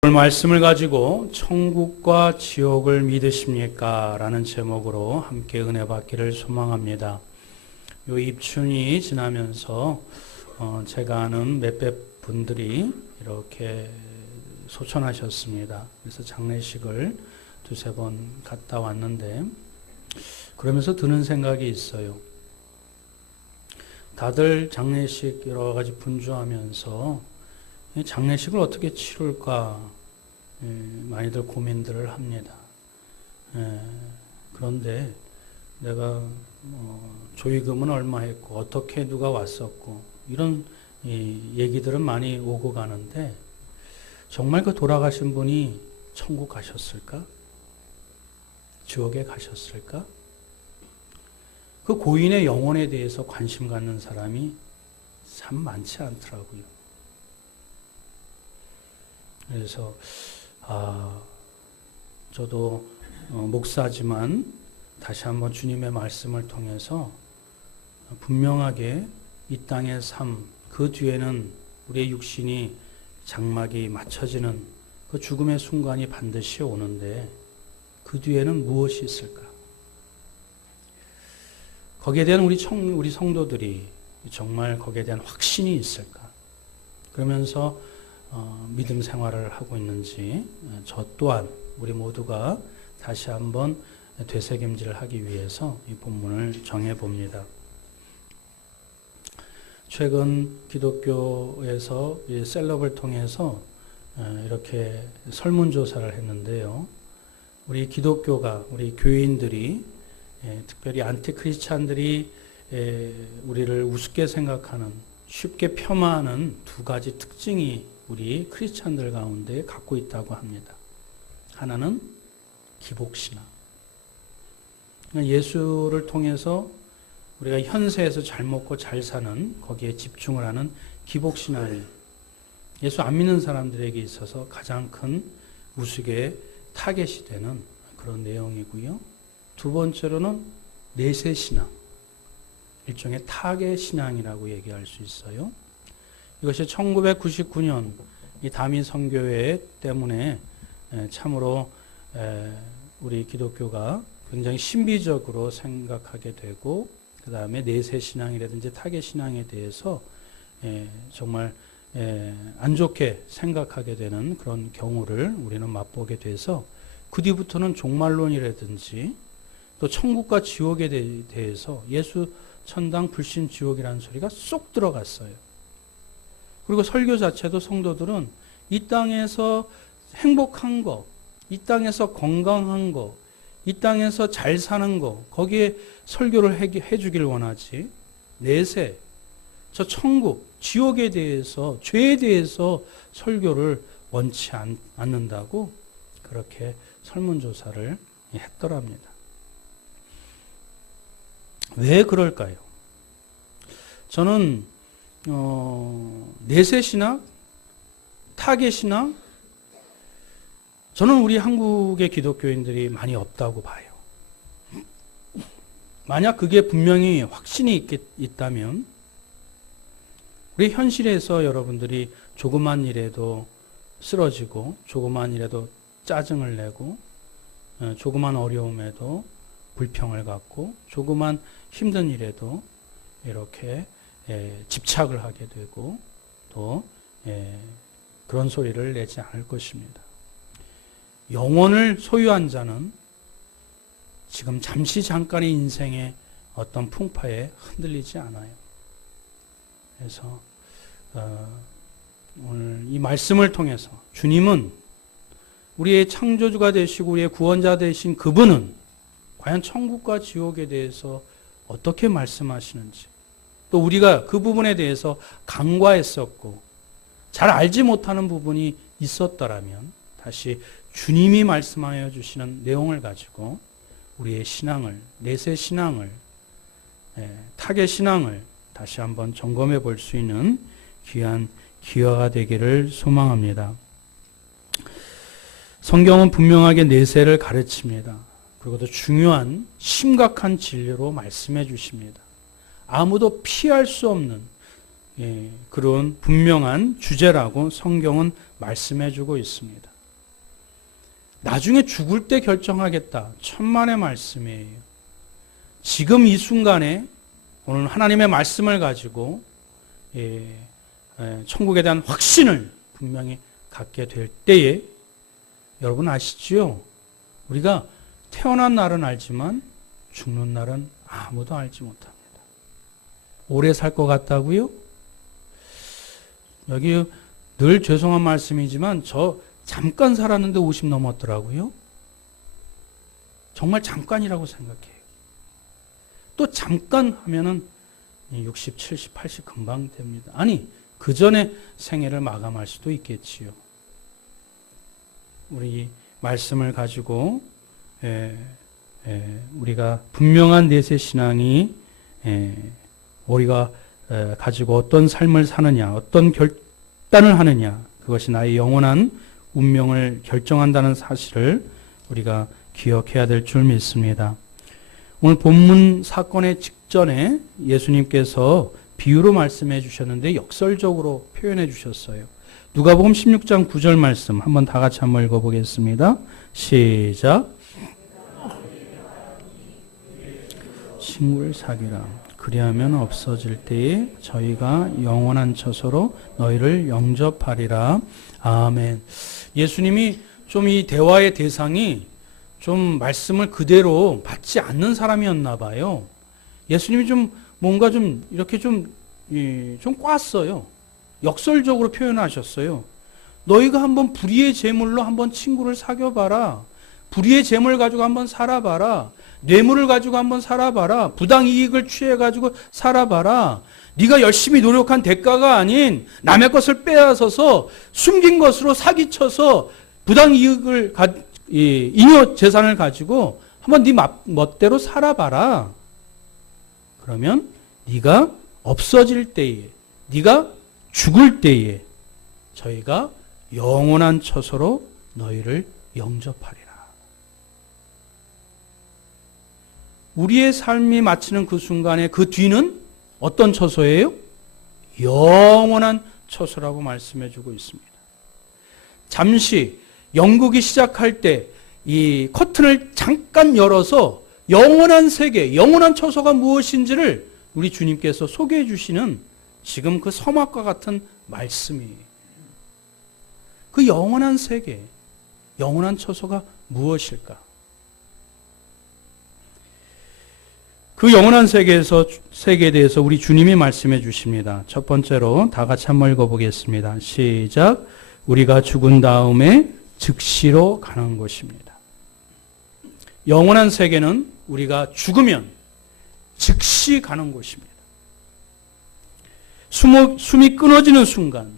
오늘 말씀을 가지고 천국과 지옥을 믿으십니까? 라는 제목으로 함께 은혜 받기를 소망합니다. 요 입춘이 지나면서 제가 아는 몇백 분들이 이렇게 소천하셨습니다. 그래서 장례식을 두세 번 갔다 왔는데 그러면서 드는 생각이 있어요. 다들 장례식 여러 가지 분주하면서 장례식을 어떻게 치룰까 많이들 고민들을 합니다. 그런데 내가 조의금은 얼마 했고 어떻게 누가 왔었고 이런 얘기들은 많이 오고 가는데 정말 그 돌아가신 분이 천국 가셨을까? 지옥에 가셨을까? 그 고인의 영혼에 대해서 관심 갖는 사람이 참 많지 않더라고요. 그래서 저도 목사지만 다시 한번 주님의 말씀을 통해서 분명하게 이 땅의 삶, 그 뒤에는 우리의 육신이 장막이 맞춰지는 그 죽음의 순간이 반드시 오는데 그 뒤에는 무엇이 있을까? 거기에 대한 우리 성도들이 정말 거기에 대한 확신이 있을까? 그러면서 믿음 생활을 하고 있는지 저 또한 우리 모두가 다시 한번 되새김질을 하기 위해서 이 본문을 정해 봅니다. 최근 기독교에서 이 셀럽을 통해서 이렇게 설문조사를 했는데요. 우리 기독교가, 우리 교인들이 특별히 안티크리스찬들이 우리를 우습게 생각하는, 쉽게 폄하하는 두 가지 특징이 우리 크리스찬들 가운데 갖고 있다고 합니다. 하나는 기복신앙. 예수를 통해서 우리가 현세에서 잘 먹고 잘 사는 거기에 집중을 하는 기복신앙이 예수 안 믿는 사람들에게 있어서 가장 큰 우스개 타겟이 되는 그런 내용이고요. 두 번째로는 내세신앙. 일종의 타겟신앙이라고 얘기할 수 있어요. 이것이 1999년 이 다미 선교회 때문에 참으로 우리 기독교가 굉장히 신비적으로 생각하게 되고 그 다음에 내세신앙이라든지 타겟신앙에 대해서 정말 안 좋게 생각하게 되는 그런 경우를 우리는 맛보게 돼서 그 뒤부터는 종말론이라든지 또 천국과 지옥에 대해서 예수 천당 불신 지옥이라는 소리가 쏙 들어갔어요. 그리고 설교 자체도 성도들은 이 땅에서 행복한 거, 이 땅에서 건강한 거, 이 땅에서 잘 사는 거, 거기에 설교를 해주길 원하지. 내세, 저 천국, 지옥에 대해서, 죄에 대해서 설교를 원치 않는다고 그렇게 설문조사를 했더랍니다. 왜 그럴까요? 저는 내세신앙, 타겟신앙, 저는 우리 한국의 기독교인들이 많이 없다고 봐요. 만약 그게 분명히 확신이 있다면 우리 현실에서 여러분들이 조그만 일에도 쓰러지고 조그만 일에도 짜증을 내고 조그만 어려움에도 불평을 갖고 조그만 힘든 일에도 이렇게 집착을 하게 되고 또 그런 소리를 내지 않을 것입니다. 영혼을 소유한 자는 지금 잠깐의 인생의 어떤 풍파에 흔들리지 않아요. 그래서 오늘 이 말씀을 통해서 주님은 우리의 창조주가 되시고 우리의 구원자 되신 그분은 과연 천국과 지옥에 대해서 어떻게 말씀하시는지 또 우리가 그 부분에 대해서 간과했었고 잘 알지 못하는 부분이 있었더라면 다시 주님이 말씀하여 주시는 내용을 가지고 우리의 신앙을, 내세 신앙을, 타겟 신앙을 다시 한번 점검해 볼 수 있는 귀한 기회가 되기를 소망합니다. 성경은 분명하게 내세를 가르칩니다. 그리고 또 중요한 심각한 진리로 말씀해 주십니다. 아무도 피할 수 없는 그런 분명한 주제라고 성경은 말씀해주고 있습니다. 나중에 죽을 때 결정하겠다. 천만의 말씀이에요. 지금 이 순간에 오늘 하나님의 말씀을 가지고 천국에 대한 확신을 분명히 갖게 될 때에 여러분 아시지요? 우리가 태어난 날은 알지만 죽는 날은 아무도 알지 못합니다. 오래 살 것 같다고요? 여기 늘 죄송한 말씀이지만 저 잠깐 살았는데 50 넘었더라고요. 정말 잠깐이라고 생각해요. 또 잠깐 하면은 60, 70, 80 금방 됩니다. 아니, 그 전에 생애를 마감할 수도 있겠지요. 우리 말씀을 가지고 우리가 분명한 내세 신앙이 우리가 가지고 어떤 삶을 사느냐, 어떤 결단을 하느냐, 그것이 나의 영원한 운명을 결정한다는 사실을 우리가 기억해야 될 줄 믿습니다. 오늘 본문 사건의 직전에 예수님께서 비유로 말씀해 주셨는데 역설적으로 표현해 주셨어요. 누가복음 16장 9절 말씀 한번 다 같이 한번 읽어보겠습니다. 시작. 친구를 사귀라. 그리하면 없어질 때에 저희가 영원한 처소로 너희를 영접하리라. 아멘. 예수님이 좀 이 대화의 대상이 좀 말씀을 그대로 받지 않는 사람이었나 봐요. 예수님이 좀 뭔가 좀 이렇게 좀 꽈어요. 역설적으로 표현하셨어요. 너희가 한번 불의의 재물로 한번 친구를 사귀어봐라. 불의의 재물 가지고 한번 살아봐라. 뇌물을 가지고 한번 살아봐라. 부당이익을 취해가지고 살아봐라. 네가 열심히 노력한 대가가 아닌 남의 것을 빼앗아서 숨긴 것으로 사기쳐서 부당이익을 잉여 재산을 가지고 한번 네 멋대로 살아봐라. 그러면 네가 없어질 때에, 네가 죽을 때에 저희가 영원한 처소로 너희를 영접하리라. 우리의 삶이 마치는 그 순간에 그 뒤는 어떤 처소예요? 영원한 처소라고 말씀해 주고 있습니다. 잠시 연극이 시작할 때 이 커튼을 잠깐 열어서 영원한 세계, 영원한 처소가 무엇인지를 우리 주님께서 소개해 주시는 지금 그 서막과 같은 말씀이에요. 그 영원한 세계, 영원한 처소가 무엇일까? 그 영원한 세계에 대해서 우리 주님이 말씀해 주십니다. 첫 번째로 다 같이 한번 읽어보겠습니다. 시작. 우리가 죽은 다음에 즉시로 가는 곳입니다. 영원한 세계는 우리가 죽으면 즉시 가는 곳입니다. 숨이 끊어지는 순간,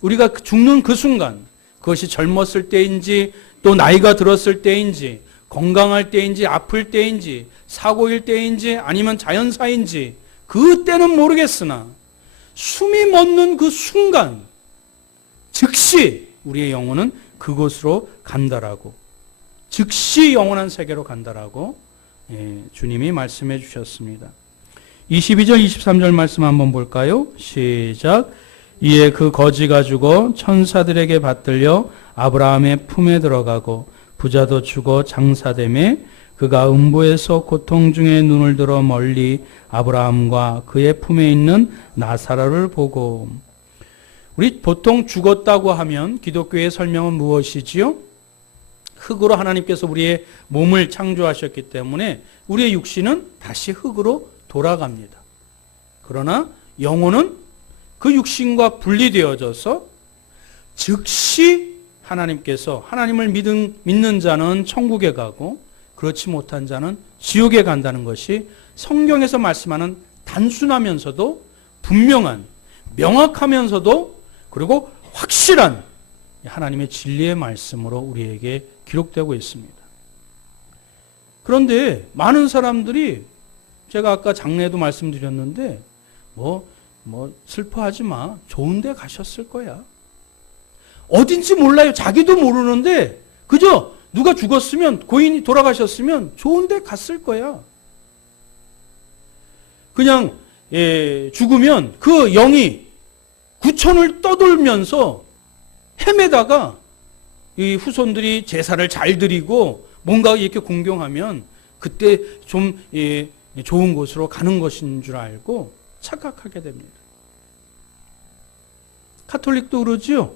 우리가 죽는 그 순간, 그것이 젊었을 때인지 또 나이가 들었을 때인지 건강할 때인지 아플 때인지 사고일 때인지 아니면 자연사인지 그때는 모르겠으나 숨이 멎는 그 순간 즉시 우리의 영혼은 그곳으로 간다라고, 즉시 영원한 세계로 간다라고 주님이 말씀해 주셨습니다. 22절 23절 말씀 한번 볼까요? 시작. 이에 그 거지가 죽어 천사들에게 받들려 아브라함의 품에 들어가고 부자도 죽어 장사되매 그가 음부에서 고통 중에 눈을 들어 멀리 아브라함과 그의 품에 있는 나사로를 보고. 우리 보통 죽었다고 하면 기독교의 설명은 무엇이지요? 흙으로 하나님께서 우리의 몸을 창조하셨기 때문에 우리의 육신은 다시 흙으로 돌아갑니다. 그러나 영혼은 그 육신과 분리되어져서 즉시 하나님께서 하나님을 믿는 자는 천국에 가고 그렇지 못한 자는 지옥에 간다는 것이 성경에서 말씀하는 단순하면서도 분명한, 명확하면서도 그리고 확실한 하나님의 진리의 말씀으로 우리에게 기록되고 있습니다. 그런데 많은 사람들이 제가 아까 장례도 말씀드렸는데 슬퍼하지 마. 좋은 데 가셨을 거야. 어딘지 몰라요. 자기도 모르는데 그저 누가 죽었으면, 고인이 돌아가셨으면 좋은 데 갔을 거야. 그냥 죽으면 그 영이 구천을 떠돌면서 헤매다가 이 후손들이 제사를 잘 드리고 뭔가 이렇게 공경하면 그때 좀 좋은 곳으로 가는 것인 줄 알고 착각하게 됩니다. 카톨릭도 그러지요.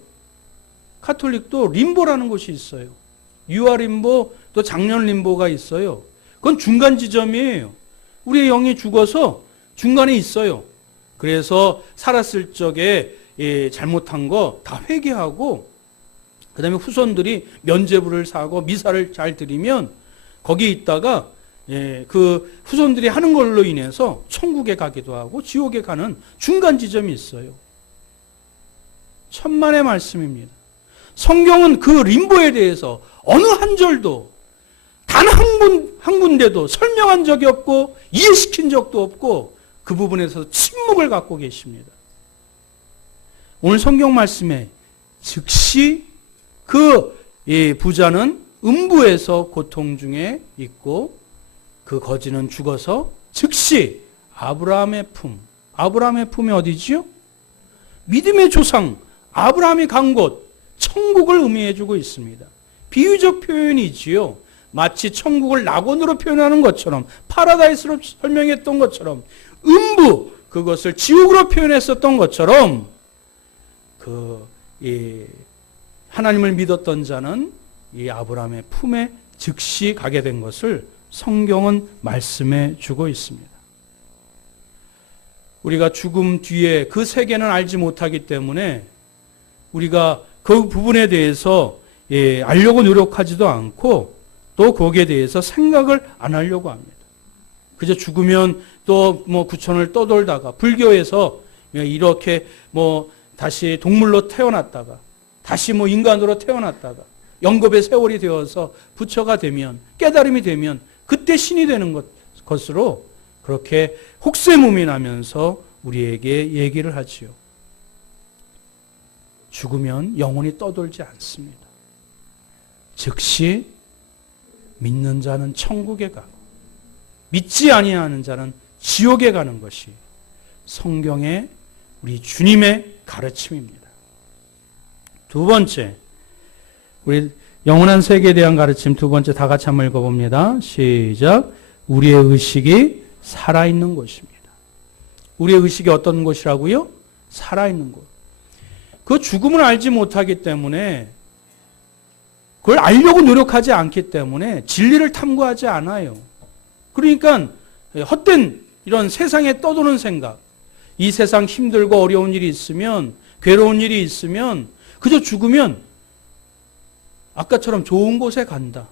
카톨릭도 림보라는 곳이 있어요. 유아 림보, 또 장년 림보가 있어요. 그건 중간 지점이에요. 우리의 영이 죽어서 중간에 있어요. 그래서 살았을 적에 잘못한 거 다 회개하고 그 다음에 후손들이 면죄부를 사고 미사를 잘 드리면 거기에 있다가 그 후손들이 하는 걸로 인해서 천국에 가기도 하고 지옥에 가는 중간 지점이 있어요. 천만의 말씀입니다. 성경은 그 림보에 대해서 어느 한 절도 단 한 군데도 설명한 적이 없고 이해시킨 적도 없고 그 부분에서 침묵을 갖고 계십니다. 오늘 성경 말씀에 즉시 그 부자는 음부에서 고통 중에 있고 그 거지는 죽어서 즉시 아브라함의 품이 어디지요? 믿음의 조상 아브라함이 간 곳 천국을 의미해 주고 있습니다. 비유적 표현이지요. 마치 천국을 낙원으로 표현하는 것처럼 파라다이스로 설명했던 것처럼 음부 그것을 지옥으로 표현했었던 것처럼 하나님을 믿었던 자는 이 아브라함의 품에 즉시 가게 된 것을 성경은 말씀해 주고 있습니다. 우리가 죽음 뒤에 그 세계는 알지 못하기 때문에 우리가 그 부분에 대해서 알려고 노력하지도 않고 또 거기에 대해서 생각을 안 하려고 합니다. 그저 죽으면 또 구천을 떠돌다가 불교에서 이렇게 다시 동물로 태어났다가 다시 인간으로 태어났다가 영겁의 세월이 되어서 부처가 되면 깨달음이 되면 그때 신이 되는 것으로 그렇게 혹세무민하면서 우리에게 얘기를 하지요. 죽으면 영혼이 떠돌지 않습니다. 즉시 믿는 자는 천국에 가고 믿지 아니하는 자는 지옥에 가는 것이 성경의 우리 주님의 가르침입니다. 두 번째, 우리 영원한 세계에 대한 가르침 두 번째 다 같이 한번 읽어봅니다. 시작. 우리의 의식이 살아있는 곳입니다. 우리의 의식이 어떤 곳이라고요? 살아있는 곳. 그 죽음을 알지 못하기 때문에 그걸 알려고 노력하지 않기 때문에 진리를 탐구하지 않아요. 그러니까 헛된 이런 세상에 떠도는 생각, 이 세상 힘들고 어려운 일이 있으면, 괴로운 일이 있으면 그저 죽으면 아까처럼 좋은 곳에 간다.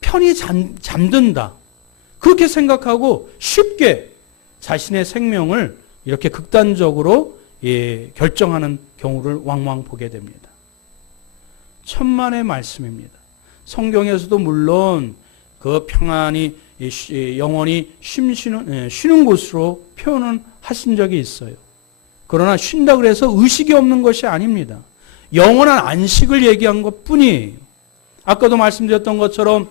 편히 잠든다. 그렇게 생각하고 쉽게 자신의 생명을 이렇게 극단적으로 결정하는 경우를 왕왕 보게 됩니다. 천만의 말씀입니다. 성경에서도 물론 그 평안히 영원히 쉬는 곳으로 표현은 하신 적이 있어요. 그러나 쉰다 그래서 의식이 없는 것이 아닙니다. 영원한 안식을 얘기한 것뿐이에요. 아까도 말씀드렸던 것처럼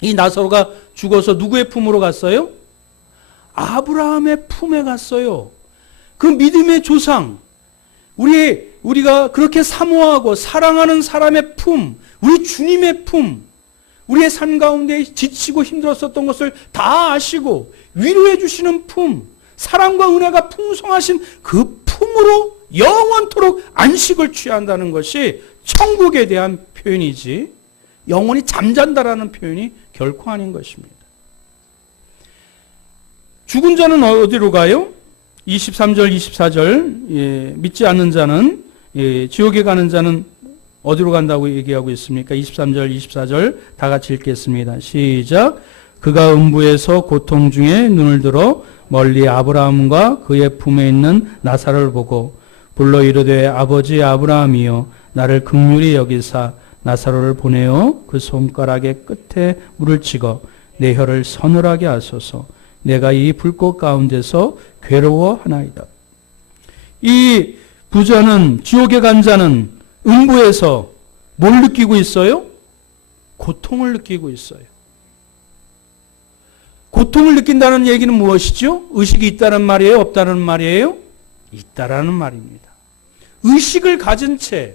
이 나사로가 죽어서 누구의 품으로 갔어요? 아브라함의 품에 갔어요. 그 믿음의 조상, 우리가 그렇게 사모하고 사랑하는 사람의 품, 우리 주님의 품, 우리의 삶 가운데 지치고 힘들었었던 것을 다 아시고 위로해 주시는 품, 사랑과 은혜가 풍성하신 그 품으로 영원토록 안식을 취한다는 것이 천국에 대한 표현이지 영원히 잠잔다라는 표현이 결코 아닌 것입니다. 죽은 자는 어디로 가요? 23절, 24절 믿지 않는 자는 지옥에 가는 자는 어디로 간다고 얘기하고 있습니까? 23절, 24절 다 같이 읽겠습니다. 시작. 그가 음부에서 고통 중에 눈을 들어 멀리 아브라함과 그의 품에 있는 나사로를 보고 불러 이르되 아버지 아브라함이여 나를 긍휼히 여기사 나사로를 보내어 그 손가락의 끝에 물을 찍어 내 혀를 서늘하게 하소서. 내가 이 불꽃 가운데서 괴로워하나이다. 이 부자는 지옥에 간 자는 음부에서 뭘 느끼고 있어요? 고통을 느끼고 있어요. 고통을 느낀다는 얘기는 무엇이죠? 의식이 있다는 말이에요? 없다는 말이에요? 있다라는 말입니다. 의식을 가진 채,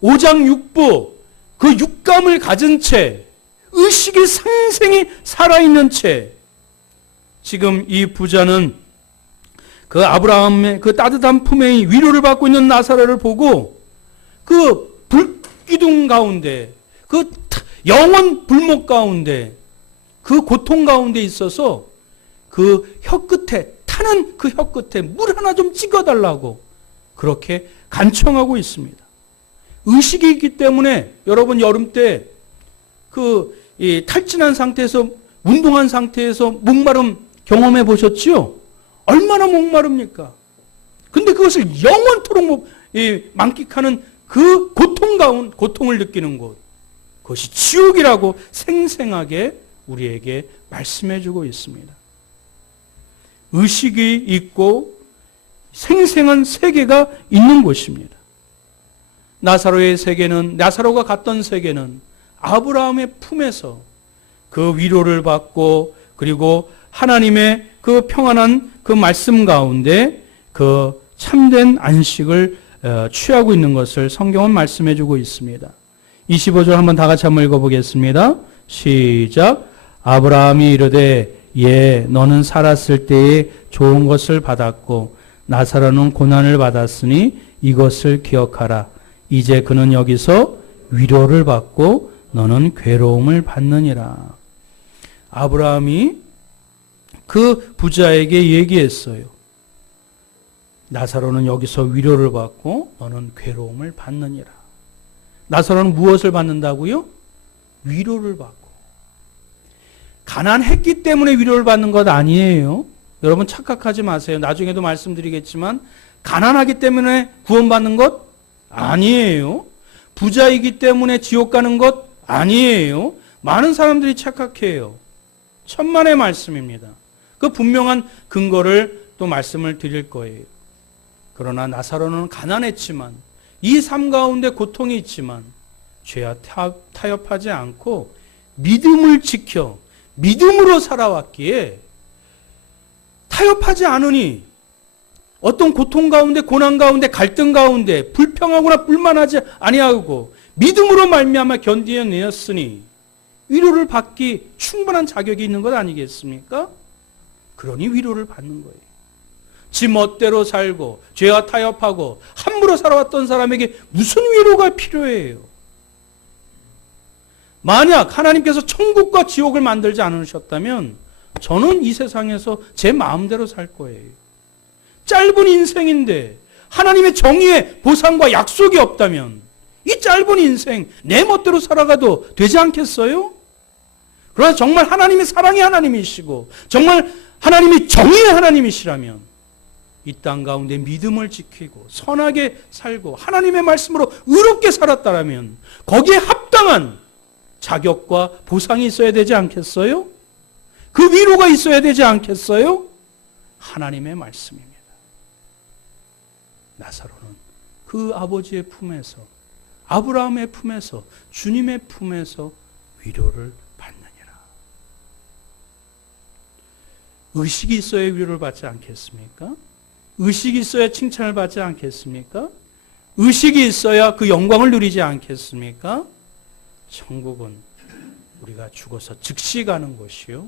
오장육부, 그 육감을 가진 채, 의식이 생생히 살아있는 채, 지금 이 부자는 그 아브라함의 그 따뜻한 품에 위로를 받고 있는 나사로를 보고 그 불기둥 가운데, 그 영원 불목 가운데, 그 고통 가운데 있어서 그 혀끝에, 타는 그 혀끝에 물 하나 좀 찍어달라고 그렇게 간청하고 있습니다. 의식이 있기 때문에 여러분 여름 때 그 탈진한 상태에서, 운동한 상태에서 목마름 경험해 보셨지요? 얼마나 목마릅니까? 근데 그것을 영원토록 만끽하는 그 고통을 느끼는 곳, 그것이 지옥이라고 생생하게 우리에게 말씀해 주고 있습니다. 의식이 있고 생생한 세계가 있는 곳입니다. 나사로의 세계는, 나사로가 갔던 세계는 아브라함의 품에서 그 위로를 받고, 그리고 하나님의 그 평안한 그 말씀 가운데 그 참된 안식을 취하고 있는 것을 성경은 말씀해 주고 있습니다. 25절 한번 다 같이 한번 읽어보겠습니다. 시작. 아브라함이 이르되 예, 너는 살았을 때에 좋은 것을 받았고 나사로는 고난을 받았으니 이것을 기억하라. 이제 그는 여기서 위로를 받고 너는 괴로움을 받느니라. 아브라함이 그 부자에게 얘기했어요. 나사로는 여기서 위로를 받고 너는 괴로움을 받느니라. 나사로는 무엇을 받는다고요? 위로를 받고. 가난했기 때문에 위로를 받는 것 아니에요. 여러분 착각하지 마세요. 나중에도 말씀드리겠지만 가난하기 때문에 구원받는 것 아니에요. 부자이기 때문에 지옥 가는 것 아니에요. 많은 사람들이 착각해요. 천만의 말씀입니다. 그 분명한 근거를 또 말씀을 드릴 거예요. 그러나 나사로는 가난했지만, 이 삶 가운데 고통이 있지만 죄와 타협하지 않고 믿음을 지켜 믿음으로 살아왔기에 타협하지 않으니 어떤 고통 가운데, 고난 가운데, 갈등 가운데 불평하거나 불만하지 아니하고 믿음으로 말미암아 견디어내었으니 위로를 받기 충분한 자격이 있는 것 아니겠습니까? 그러니 위로를 받는 거예요. 지 멋대로 살고 죄와 타협하고 함부로 살아왔던 사람에게 무슨 위로가 필요해요? 만약 하나님께서 천국과 지옥을 만들지 않으셨다면 저는 이 세상에서 제 마음대로 살 거예요. 짧은 인생인데 하나님의 정의의 보상과 약속이 없다면 이 짧은 인생 내 멋대로 살아가도 되지 않겠어요? 그러나 정말 하나님의 사랑의 하나님이시고 정말 하나님이 정의의 하나님이시라면 이 땅 가운데 믿음을 지키고 선하게 살고 하나님의 말씀으로 의롭게 살았다라면 거기에 합당한 자격과 보상이 있어야 되지 않겠어요? 그 위로가 있어야 되지 않겠어요? 하나님의 말씀입니다. 나사로는 그 아버지의 품에서, 아브라함의 품에서, 주님의 품에서 위로를 받느니라. 의식이 있어야 위로를 받지 않겠습니까? 의식이 있어야 칭찬을 받지 않겠습니까? 의식이 있어야 그 영광을 누리지 않겠습니까? 천국은 우리가 죽어서 즉시 가는 곳이요,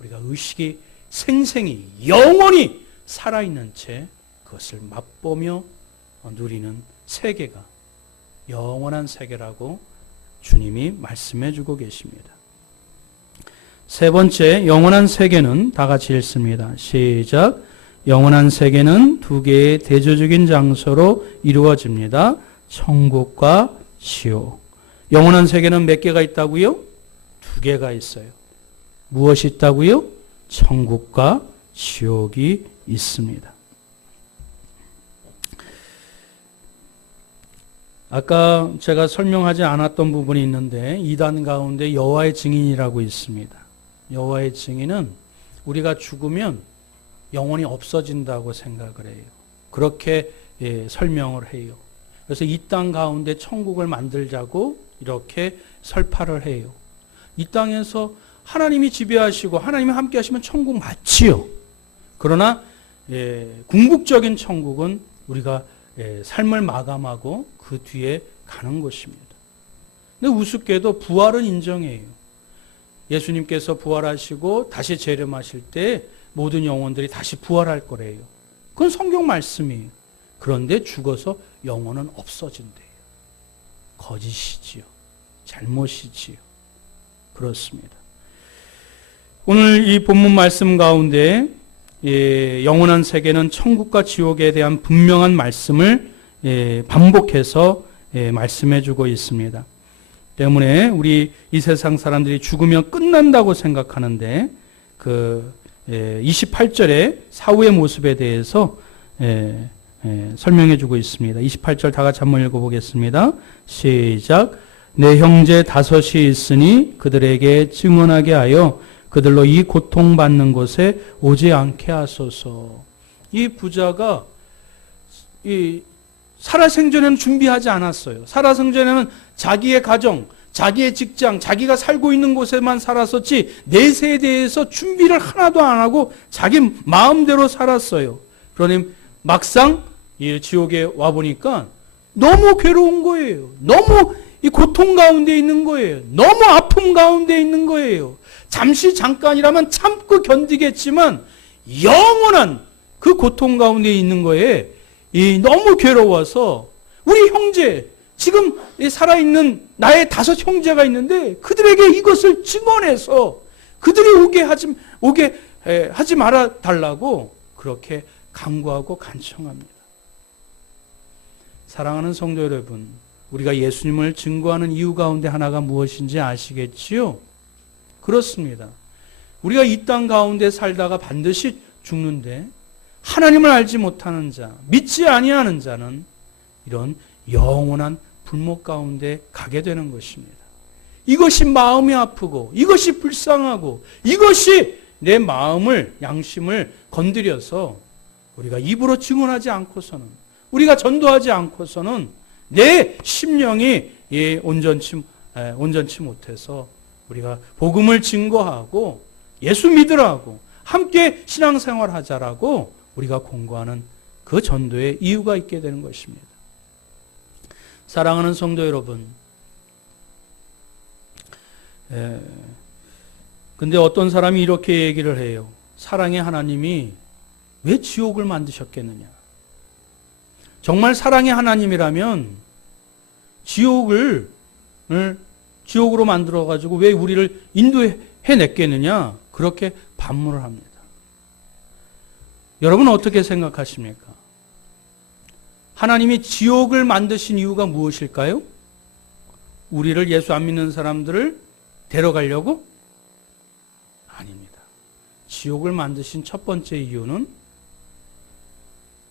우리가 의식이 생생히 영원히 살아있는 채 그것을 맛보며 누리는 세계가 영원한 세계라고 주님이 말씀해 주고 계십니다. 세 번째, 영원한 세계는 다 같이 읽습니다. 시작. 영원한 세계는 두 개의 대조적인 장소로 이루어집니다. 천국과 지옥. 영원한 세계는 몇 개가 있다고요? 두 개가 있어요. 무엇이 있다고요? 천국과 지옥이 있습니다. 아까 제가 설명하지 않았던 부분이 있는데 2단 가운데 여호와의 증인이라고 있습니다. 여호와의 증인은 우리가 죽으면 영혼이 없어진다고 생각을 해요. 그렇게 설명을 해요. 그래서 이 땅 가운데 천국을 만들자고 이렇게 설파를 해요. 이 땅에서 하나님이 지배하시고 하나님이 함께 하시면 천국 맞지요. 그러나 궁극적인 천국은 우리가 삶을 마감하고 그 뒤에 가는 것입니다. 근데 우습게도 부활은 인정해요. 예수님께서 부활하시고 다시 재림하실 때 모든 영혼들이 다시 부활할 거래요. 그건 성경 말씀이에요. 그런데 죽어서 영혼은 없어진대요. 거짓이지요. 잘못이지요. 그렇습니다. 오늘 이 본문 말씀 가운데 영원한 세계는 천국과 지옥에 대한 분명한 말씀을 반복해서 말씀해 주고 있습니다. 때문에 우리 이 세상 사람들이 죽으면 끝난다고 생각하는데 그 28절의 사후의 모습에 대해서 설명해 주고 있습니다. 28절 다 같이 한번 읽어보겠습니다. 시작. 내 형제 다섯이 있으니 그들에게 증언하게 하여 그들로 이 고통받는 곳에 오지 않게 하소서. 이 부자가 살아생전에는 준비하지 않았어요. 살아생전에는 자기의 가정, 자기의 직장, 자기가 살고 있는 곳에만 살았었지 내세에 대해서 준비를 하나도 안 하고 자기 마음대로 살았어요. 그러니 막상 이 지옥에 와보니까 너무 괴로운 거예요. 너무 이 고통 가운데 있는 거예요. 너무 아픔 가운데 있는 거예요. 잠시 잠깐이라면 참고 견디겠지만 영원한 그 고통 가운데 있는 거에 너무 괴로워서 우리 형제, 지금 살아있는 나의 5 형제가 있는데 그들에게 이것을 증언해서 그들이 오게 하지 말아 달라고 그렇게 간구하고 간청합니다. 사랑하는 성도 여러분, 우리가 예수님을 증거하는 이유 가운데 하나가 무엇인지 아시겠지요? 그렇습니다. 우리가 이 땅 가운데 살다가 반드시 죽는데 하나님을 알지 못하는 자, 믿지 아니하는 자는 이런 영원한 불목 가운데 가게 되는 것입니다. 이것이 마음이 아프고 이것이 불쌍하고 이것이 내 마음을, 양심을 건드려서 우리가 입으로 증언하지 않고서는, 우리가 전도하지 않고서는 내 심령이 온전치 못해서 우리가 복음을 증거하고 예수 믿으라고 함께 신앙생활 하자라고 우리가 공고하는 그 전도의 이유가 있게 되는 것입니다. 사랑하는 성도 여러분, 근데 어떤 사람이 이렇게 얘기를 해요. 사랑의 하나님이 왜 지옥을 만드셨겠느냐? 정말 사랑의 하나님이라면 지옥으로 만들어가지고 왜 우리를 인도해냈겠느냐? 그렇게 반문을 합니다. 여러분 어떻게 생각하십니까? 하나님이 지옥을 만드신 이유가 무엇일까요? 우리를 예수 안 믿는 사람들을 데려가려고? 아닙니다. 지옥을 만드신 첫 번째 이유는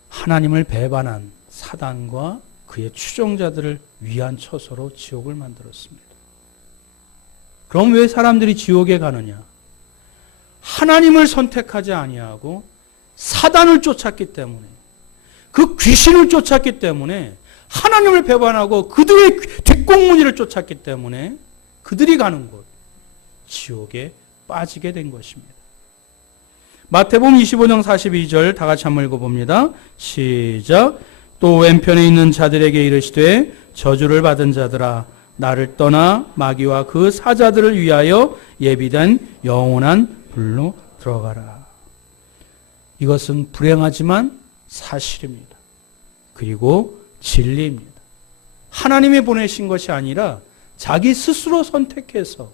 하나님을 배반한 사단과 그의 추종자들을 위한 처소로 지옥을 만들었습니다. 그럼 왜 사람들이 지옥에 가느냐? 하나님을 선택하지 아니하고 사단을 쫓았기 때문에, 그 귀신을 쫓았기 때문에, 하나님을 배반하고 그들의 뒷공무니를 쫓았기 때문에 그들이 가는 곳, 지옥에 빠지게 된 것입니다. 마태복음 25장 42절 다 같이 한번 읽어봅니다. 시작. 또 왼편에 있는 자들에게 이르시되 저주를 받은 자들아 나를 떠나 마귀와 그 사자들을 위하여 예비된 영원한 불로 들어가라. 이것은 불행하지만 사실입니다. 그리고 진리입니다. 하나님이 보내신 것이 아니라 자기 스스로 선택해서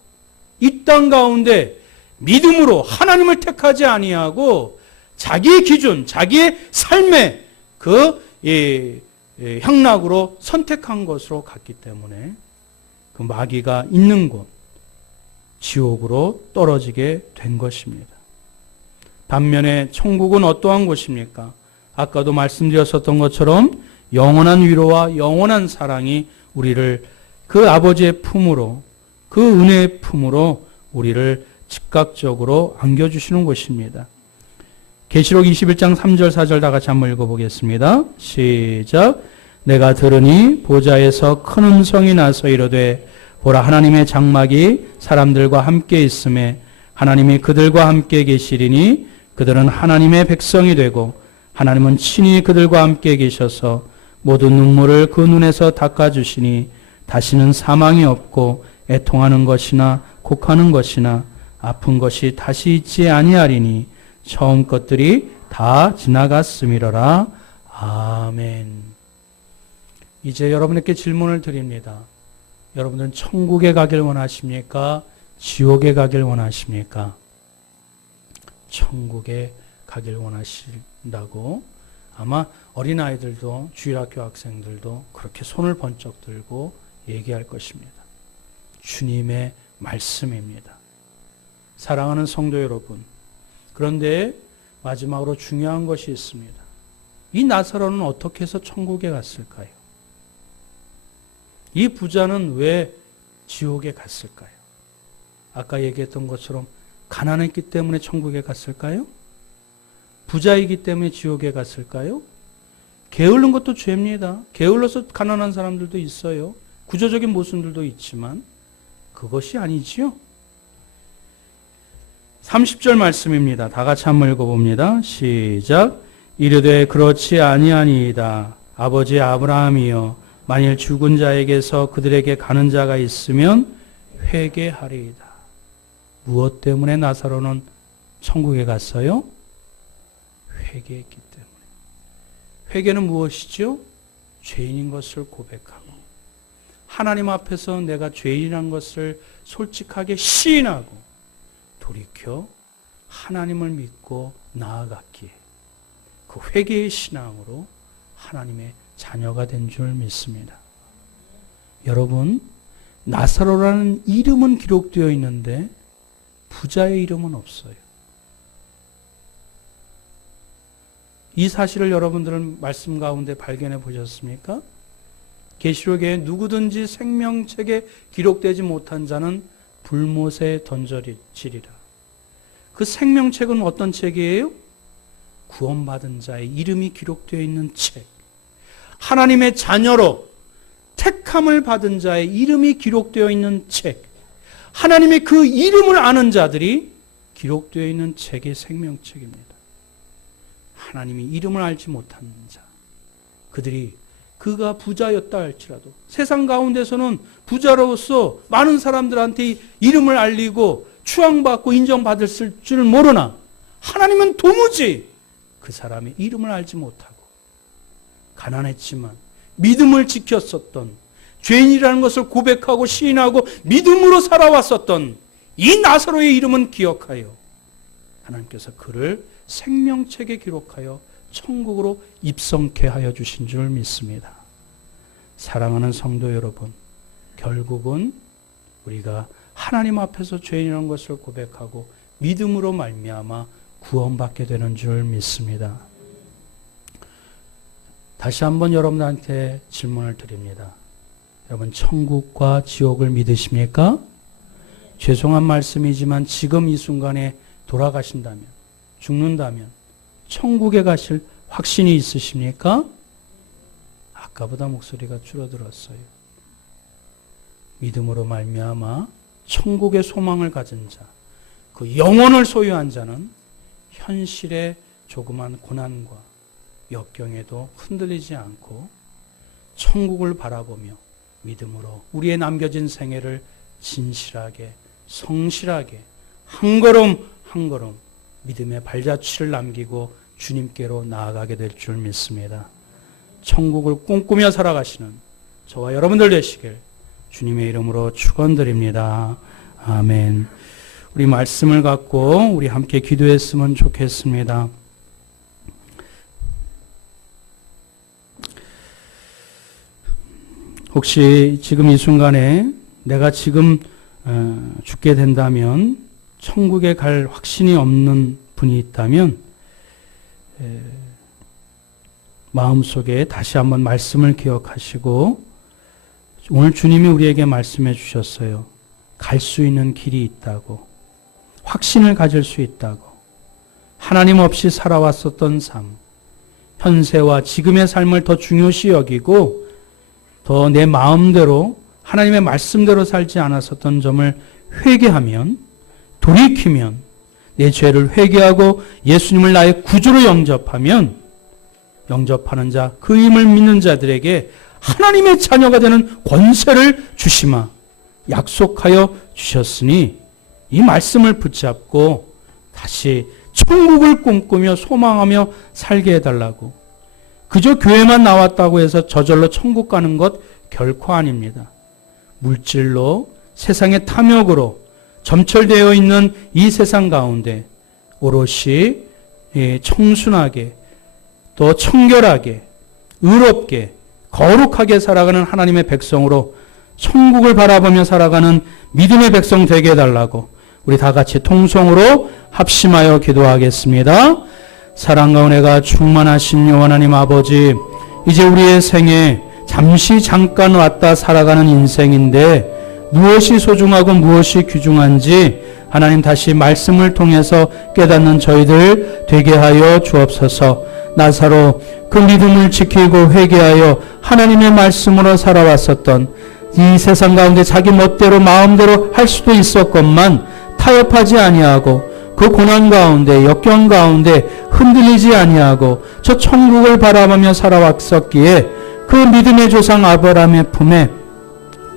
이 땅 가운데 믿음으로 하나님을 택하지 아니하고 자기의 기준, 자기의 삶의 그 향락으로 선택한 것으로 갔기 때문에 그 마귀가 있는 곳, 지옥으로 떨어지게 된 것입니다. 반면에 천국은 어떠한 곳입니까? 아까도 말씀드렸었던 것처럼 영원한 위로와 영원한 사랑이 우리를 그 아버지의 품으로, 그 은혜의 품으로 우리를 즉각적으로 안겨주시는 곳입니다. 계시록 21장 3절 4절 다 같이 한번 읽어보겠습니다. 시작. 내가 들으니 보좌에서 큰 음성이 나서 이르되 보라 하나님의 장막이 사람들과 함께 있음에 하나님이 그들과 함께 계시리니 그들은 하나님의 백성이 되고 하나님은 친히 그들과 함께 계셔서 모든 눈물을 그 눈에서 닦아주시니 다시는 사망이 없고 애통하는 것이나 곡하는 것이나 아픈 것이 다시 있지 아니하리니 처음 것들이 다 지나갔음이로라. 아멘. 이제 여러분에게 질문을 드립니다. 여러분들은 천국에 가길 원하십니까? 지옥에 가길 원하십니까? 천국에 가길 원하신다고 아마 어린아이들도 주일학교 학생들도 그렇게 손을 번쩍 들고 얘기할 것입니다. 주님의 말씀입니다. 사랑하는 성도 여러분, 그런데 마지막으로 중요한 것이 있습니다. 이 나사로는 어떻게 해서 천국에 갔을까요? 이 부자는 왜 지옥에 갔을까요? 아까 얘기했던 것처럼 가난했기 때문에 천국에 갔을까요? 부자이기 때문에 지옥에 갔을까요? 게으른 것도 죄입니다. 게을러서 가난한 사람들도 있어요. 구조적인 모순들도 있지만 그것이 아니지요. 30절 말씀입니다. 다 같이 한번 읽어봅니다. 시작. 이르되 그렇지 아니하니이다. 아버지 아브라함이여 만일 죽은 자에게서 그들에게 가는 자가 있으면 회개하리이다. 무엇 때문에 나사로는 천국에 갔어요? 회개했기 때문에. 회개는 무엇이죠? 죄인인 것을 고백하고 하나님 앞에서 내가 죄인이라는 것을 솔직하게 시인하고 돌이켜 하나님을 믿고 나아갔기에 그 회개의 신앙으로 하나님의 자녀가 된 줄 믿습니다. 여러분, 나사로라는 이름은 기록되어 있는데 부자의 이름은 없어요. 이 사실을 여러분들은 말씀 가운데 발견해 보셨습니까? 계시록에 누구든지 생명책에 기록되지 못한 자는 불못에 던져지리라. 그 생명책은 어떤 책이에요? 구원받은 자의 이름이 기록되어 있는 책. 하나님의 자녀로 택함을 받은 자의 이름이 기록되어 있는 책. 하나님의 그 이름을 아는 자들이 기록되어 있는 책이 생명책입니다. 하나님이 이름을 알지 못하는 자, 그들이 그가 부자였다 할지라도 세상 가운데서는 부자로서 많은 사람들한테 이름을 알리고 추앙받고 인정받을 줄 모르나 하나님은 도무지 그 사람의 이름을 알지 못하고 가난했지만 믿음을 지켰었던 죄인이라는 것을 고백하고 시인하고 믿음으로 살아왔었던 이 나사로의 이름은 기억하여 하나님께서 그를 생명책에 기록하여 천국으로 입성케 하여 주신 줄 믿습니다. 사랑하는 성도 여러분, 결국은 우리가 하나님 앞에서 죄인이라는 것을 고백하고 믿음으로 말미암아 구원받게 되는 줄 믿습니다. 다시 한번 여러분한테 질문을 드립니다. 여러분, 천국과 지옥을 믿으십니까? 죄송한 말씀이지만 지금 이 순간에 돌아가신다면, 죽는다면 천국에 가실 확신이 있으십니까? 아까보다 목소리가 줄어들었어요. 믿음으로 말미암아 천국의 소망을 가진 자, 그 영혼을 소유한 자는 현실의 조그만 고난과 역경에도 흔들리지 않고 천국을 바라보며 믿음으로 우리의 남겨진 생애를 진실하게, 성실하게 한 걸음 한 걸음 믿음의 발자취를 남기고 주님께로 나아가게 될 줄 믿습니다. 천국을 꿈꾸며 살아가시는 저와 여러분들 되시길 주님의 이름으로 축원드립니다. 아멘. 우리 말씀을 갖고 우리 함께 기도했으면 좋겠습니다. 혹시 지금 이 순간에 내가 지금 죽게 된다면 천국에 갈 확신이 없는 분이 있다면 마음속에 다시 한번 말씀을 기억하시고 오늘 주님이 우리에게 말씀해 주셨어요. 갈 수 있는 길이 있다고. 확신을 가질 수 있다고. 하나님 없이 살아왔었던 삶, 현세와 지금의 삶을 더 중요시 여기고 더 내 마음대로 하나님의 말씀대로 살지 않았었던 점을 회개하면, 돌이키면, 내 죄를 회개하고 예수님을 나의 구주로 영접하면 영접하는 자, 그 힘을 믿는 자들에게 하나님의 자녀가 되는 권세를 주시마 약속하여 주셨으니 이 말씀을 붙잡고 다시 천국을 꿈꾸며 소망하며 살게 해달라고. 그저 교회만 나왔다고 해서 저절로 천국 가는 것 결코 아닙니다. 물질로, 세상의 탐욕으로 점철되어 있는 이 세상 가운데 오롯이 청순하게 또 청결하게 의롭게 거룩하게 살아가는 하나님의 백성으로 천국을 바라보며 살아가는 믿음의 백성 되게 해달라고 우리 다 같이 통성으로 합심하여 기도하겠습니다. 사랑과 은혜가 충만하신 하나님 아버지, 이제 우리의 생에 잠시 잠깐 왔다 살아가는 인생인데 무엇이 소중하고 무엇이 귀중한지 하나님 다시 말씀을 통해서 깨닫는 저희들 되게 하여 주옵소서. 나사로 그 믿음을 지키고 회개하여 하나님의 말씀으로 살아왔었던 이 세상 가운데 자기 멋대로 마음대로 할 수도 있었건만 타협하지 아니하고 그 고난 가운데 역경 가운데 흔들리지 아니하고 저 천국을 바라보며 살아왔었기에 그 믿음의 조상 아브라함의 품에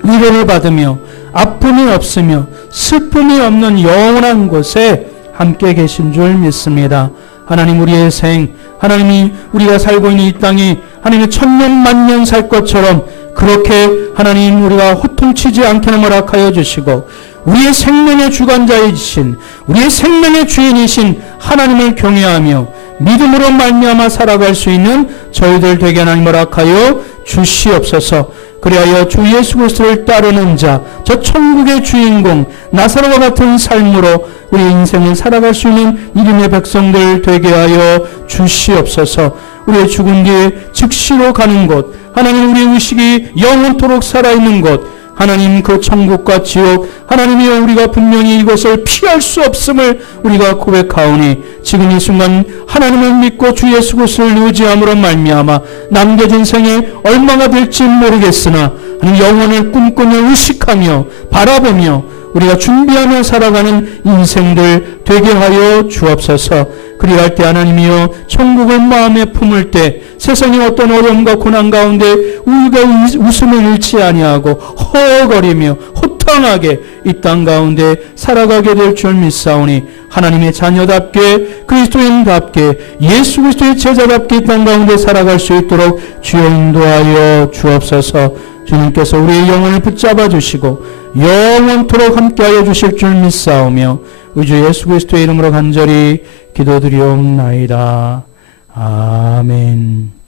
위로를 받으며 아픔이 없으며 슬픔이 없는 영원한 곳에 함께 계신 줄 믿습니다. 하나님, 우리의 생, 하나님이 우리가 살고 있는 이 땅이 하나님의 천년 만년 살 것처럼 그렇게 하나님 우리가 호통치지 않게 허락하여 주시고 우리의 생명의 주관자이신 우리의 생명의 주인이신 하나님을 경외하며 믿음으로 말미암아 살아갈 수 있는 저희들 되게 하나님 허락하여 주시옵소서. 그리하여 주 예수 그리스도를 따르는 자, 저 천국의 주인공 나사로와 같은 삶으로 우리 인생을 살아갈 수 있는 이름의 백성들 되게 하여 주시옵소서. 우리의 죽은 뒤에 즉시로 가는 곳, 하나님 우리의 의식이 영원토록 살아있는 곳, 하나님 그 천국과 지옥, 하나님이여 우리가 분명히 이것을 피할 수 없음을 우리가 고백하오니 지금 이 순간 하나님을 믿고 주 예수 그리스도를 의지함으로 말미암아 남겨진 생에 얼마가 될지 모르겠으나 영원을 꿈꾸며 의식하며 바라보며 우리가 준비하며 살아가는 인생들 되게 하여 주옵소서. 그리할 때 하나님이여 천국을 마음에 품을 때 세상의 어떤 어려움과 고난 가운데 우리가 웃음을 잃지 아니하고 허거리며 호탕하게 이 땅 가운데 살아가게 될 줄 믿사오니 하나님의 자녀답게 그리스도인답게 예수 그리스도의 제자답게 이 땅 가운데 살아갈 수 있도록 주여 인도하여 주옵소서. 주님께서 우리의 영혼을 붙잡아 주시고 영원토록 함께하여 주실 줄 믿사오며 우주 예수 그리스도의 이름으로 간절히 기도드리옵나이다. 아멘.